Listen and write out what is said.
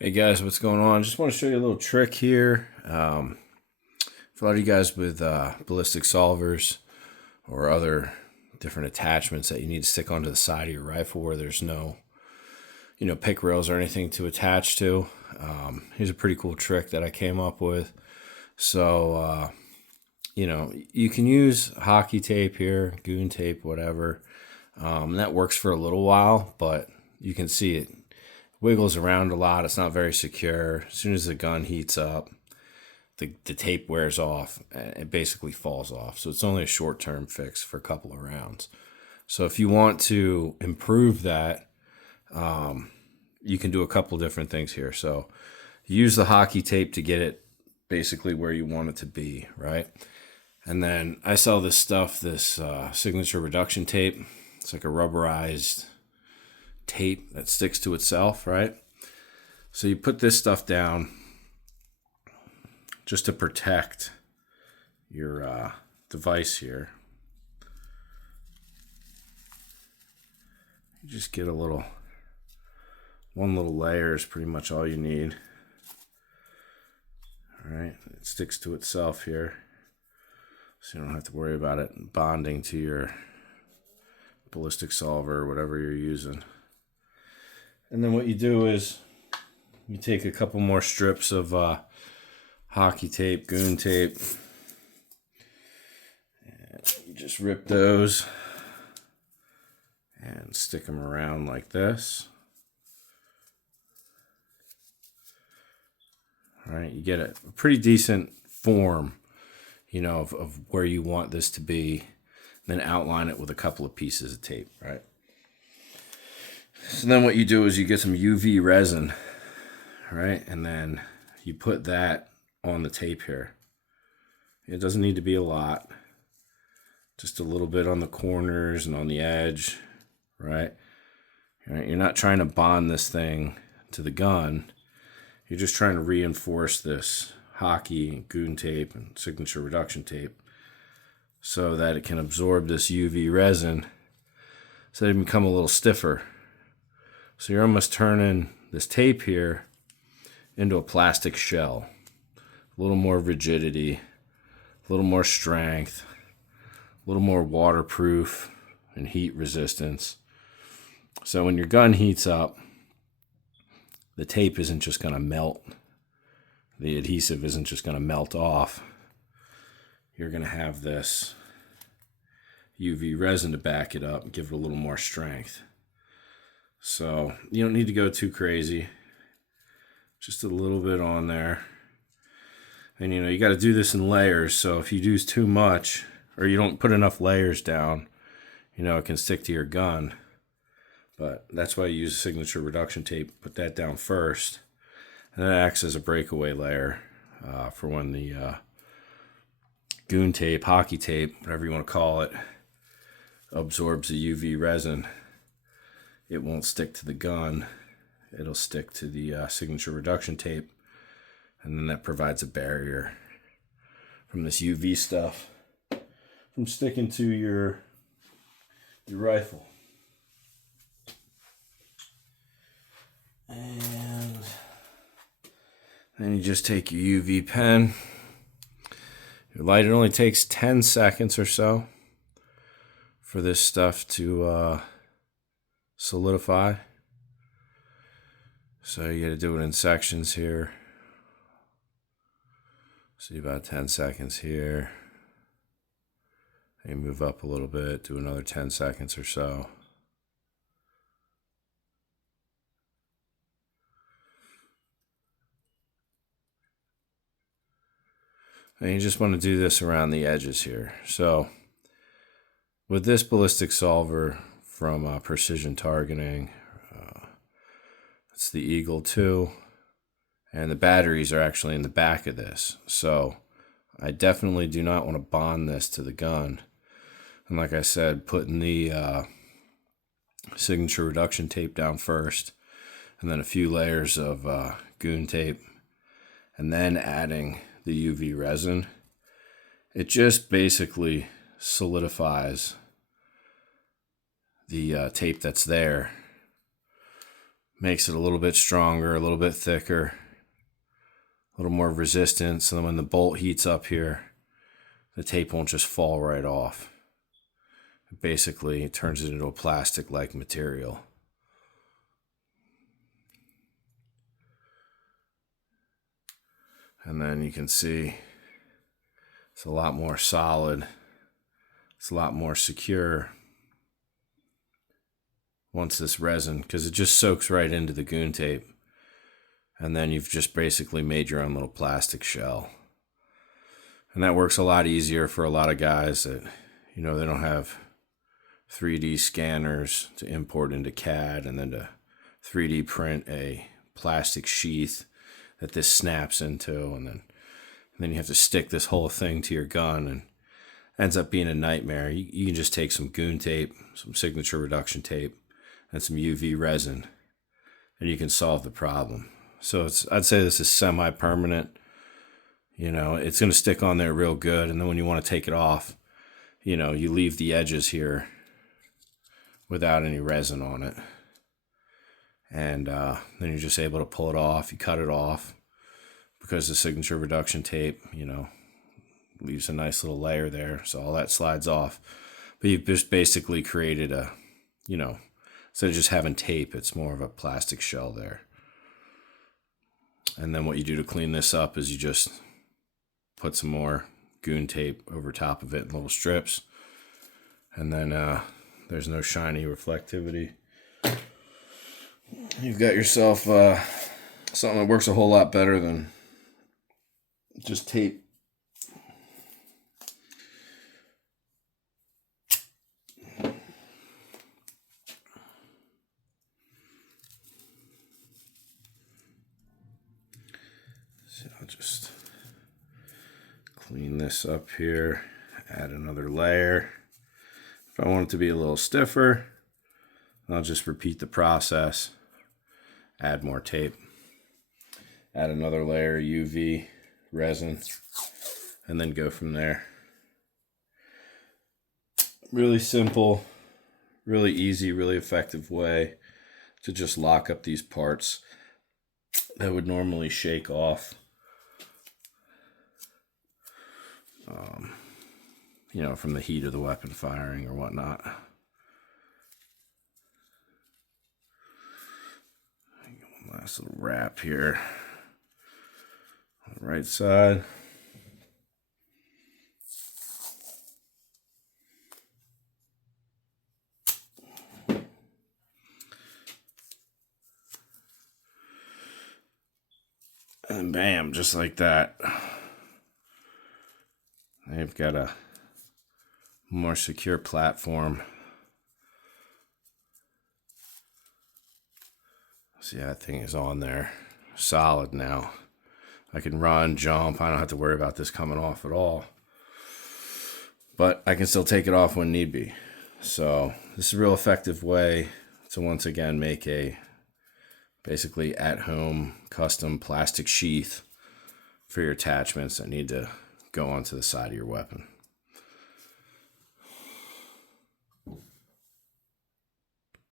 Hey guys, what's going on? Just want to show you a little trick here. For a lot of you guys with ballistic solvers or other different attachments that you need to stick onto the side of your rifle where there's no, pick rails or anything to attach to. Here's a pretty cool trick that I came up with. So, you can use hockey tape here, goon tape, whatever. That works for a little while, but you can see it wiggles around a lot. It's not very secure. As soon as the gun heats up, the tape wears off and it basically falls off. So it's only a short-term fix for a couple of rounds. So if you want to improve that, you can do a couple different things here. So use the hockey tape to get it basically where you want it to be, right? And then I sell this stuff, this signature reduction tape. It's like a rubberized tape that sticks to itself, right? So you put this stuff down just to protect your device here. You just get one little layer is pretty much all you need. All right, it sticks to itself here, so you don't have to worry about it bonding to your ballistic solver or whatever you're using. And then what you do is you take a couple more strips of hockey tape, goon tape, and you just rip those and stick them around like this. All right, you get a pretty decent form, of where you want this to be. Then outline it with a couple of pieces of tape, right? So then what you do is you get some UV resin, right? And then you put that on the tape here. It doesn't need to be a lot. Just a little bit on the corners and on the edge, right? You're not trying to bond this thing to the gun. You're just trying to reinforce this hockey, goon tape, and signature reduction tape so that it can absorb this UV resin so that it can become a little stiffer. So you're almost turning this tape here into a plastic shell. A little more rigidity, a little more strength, a little more waterproof and heat resistance. So when your gun heats up, the tape isn't just going to melt. The adhesive isn't just going to melt off. You're going to have this UV resin to back it up and give it a little more strength. So you don't need to go too crazy. Just a little bit on there. And you got to do this in layers. So if you use too much or you don't put enough layers down, it can stick to your gun. But that's why you use signature reduction tape. Put that down first. And that acts as a breakaway layer for when the goon tape, hockey tape, whatever you want to call it, absorbs the UV resin. It won't stick to the gun. It'll stick to the signature reduction tape. And then that provides a barrier from this UV stuff from sticking to your rifle. And then you just take your UV pen. Your light, it only takes 10 seconds or so for this stuff to solidify. So you got to do it in sections here. See, about 10 seconds here. And move up a little bit, do another 10 seconds or so. And you just want to do this around the edges here. So with this ballistic solver from Precision Targeting, it's the Eagle 2, and the batteries are actually in the back of this. So I definitely do not want to bond this to the gun. And like I said, putting the signature reduction tape down first, and then a few layers of goon tape, and then adding the UV resin, it just basically solidifies the tape that's there Makes it a little bit stronger, a little bit thicker, a little more resistance. So then when the bolt heats up here, the tape won't just fall right off. Basically, it turns it into a plastic-like material. And then you can see it's a lot more solid. It's a lot more secure once this resin, because it just soaks right into the goon tape. And then you've just basically made your own little plastic shell. And that works a lot easier for a lot of guys that, they don't have 3D scanners to import into CAD and then to 3D print a plastic sheath that this snaps into, and then you have to stick this whole thing to your gun, and ends up being a nightmare. You can just take some goon tape, some signature reduction tape, and some UV resin, and you can solve the problem. So I'd say this is semi-permanent. It's going to stick on there real good, and then when you want to take it off, you leave the edges here without any resin on it. And then you're just able to pull it off. You cut it off because the signature reduction tape, leaves a nice little layer there. So all that slides off. But you've just basically created a, instead of just having tape, it's more of a plastic shell there. And then what you do to clean this up is you just put some more goon tape over top of it in little strips. And then there's no shiny reflectivity. You've got yourself something that works a whole lot better than just tape. So I'll just clean this up here, add another layer. If I want it to be a little stiffer, I'll just repeat the process, add more tape, add another layer of UV resin, and then go from there. Really simple, really easy, really effective way to just lock up these parts that would normally shake off. From the heat of the weapon firing or whatnot. One last little wrap here on the right side. And bam, just like that. They've got a more secure platform. See, that thing is on there. Solid now. I can run, jump. I don't have to worry about this coming off at all. But I can still take it off when need be. So this is a real effective way to once again make a basically at-home custom plastic sheath for your attachments that need to go onto the side of your weapon.